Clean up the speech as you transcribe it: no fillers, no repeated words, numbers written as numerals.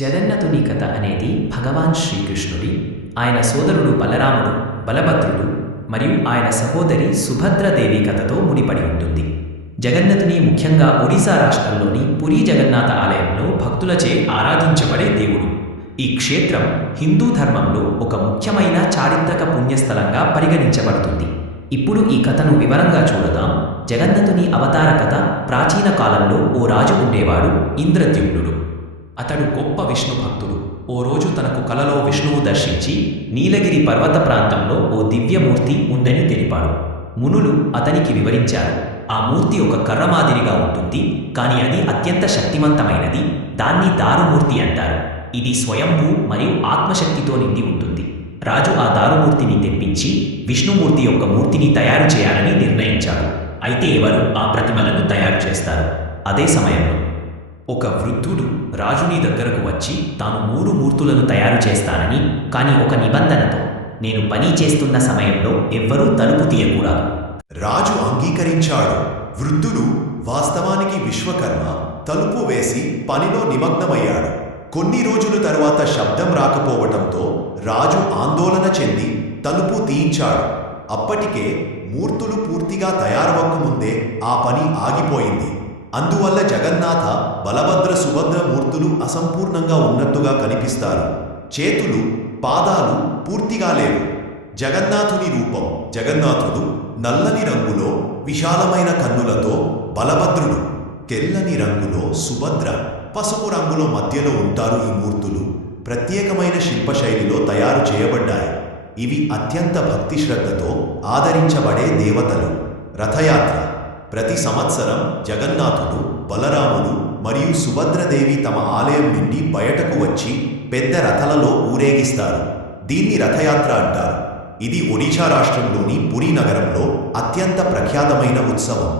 జగన్నతుని కథ అనేది భగవాన్ శ్రీకృష్ణుడి, ఆయన సోదరుడు బలరాముడు, బలభద్రుడు మరియు ఆయన సహోదరి సుభద్రదేవి కథతో ముడిపడి ఉంటుంది. జగన్నతుని ముఖ్యంగా ఒడిశా రాష్ట్రంలోని పురీ జగన్నాథ ఆలయంలో భక్తులచే ఆరాధించబడే దేవుడు. ఈ క్షేత్రం హిందూ ధర్మంలో ఒక ముఖ్యమైన చారిత్రక పుణ్యస్థలంగా పరిగణించబడుతుంది. ఇప్పుడు ఈ కథను వివరంగా చూడదాం. జగన్నతుని అవతార కథ. ప్రాచీన కాలంలో ఓ రాజు ఉండేవాడు, ఇంద్రద్యుమ్నుడు. అతడు గొప్ప విష్ణు భక్తుడు. ఓ రోజు తనకు కలలో విష్ణువు దర్శించి నీలగిరి పర్వత ప్రాంతంలో ఓ దివ్యమూర్తి ఉందని తెలిపాడు. మునులు అతనికి వివరించారు. ఆ మూర్తి ఒక కర్ర మాదిరిగా ఉంటుంది, కానీ అది అత్యంత శక్తివంతమైనది. దాన్ని దారుమూర్తి అంటారు. ఇది స్వయంభూ మరియు ఆత్మశక్తితో నిండి ఉంటుంది. రాజు ఆ దారుమూర్తిని తెప్పించి విష్ణుమూర్తి యొక్క మూర్తిని తయారు చేయాలని నిర్ణయించాడు. అయితే ఎవరు ఆ ప్రతిమలను తయారు చేస్తారు? అదే సమయంలో ఒక వృద్ధుడు రాజుని దగ్గరకు వచ్చి తాను 3 మూర్తులను తయారు చేస్తానని, కానీ ఒక నిబంధనతో, నేను పని చేస్తున్న సమయంలో ఎవ్వరూ తలుపు తీయకూడదు. రాజు అంగీకరించాడు. వృద్ధుడు వాస్తవానికి విశ్వకర్మ తలుపు వేసి పనిలో నిమగ్నమయ్యాడు. కొన్ని రోజుల తరువాత శబ్దం రాకపోవటంతో రాజు ఆందోళన చెంది తలుపు తీయించాడు. అప్పటికే మూర్తులు పూర్తిగా తయారవ్వకముందే ఆ పని ఆగిపోయింది. అందువల్ల జగన్నాథ, బలభద్ర, సుభద్ర మూర్తులు అసంపూర్ణంగా ఉన్నట్టుగా కనిపిస్తారు. చేతులు, పాదాలు పూర్తిగా లేవు. జగన్నాథుని రూపం. జగన్నాథుడు నల్లని రంగులో విశాలమైన కన్నులతో, బలభద్రుడు తెల్లని రంగులో, సుభద్ర పసుపు రంగులో మధ్యలో ఉంటారు. ఈ మూర్తులు ప్రత్యేకమైన శిల్పశైలిలో తయారు చేయబడ్డాయి. ఇవి అత్యంత భక్తి శ్రద్ధతో ఆదరించబడే దేవతలు. రథయాత్ర. ప్రతి సంవత్సరం జగన్నాథుడు, బలరాముడు మరియు సుభద్రదేవి తమ ఆలయం నుండి బయటకు వచ్చి పెద్ద రథలలో ఊరేగిస్తారు. దీన్ని రథయాత్ర అంటారు. ఇది ఒడిశా రాష్ట్రంలోని పురీ నగరంలో అత్యంత ప్రఖ్యాతమైన ఉత్సవం.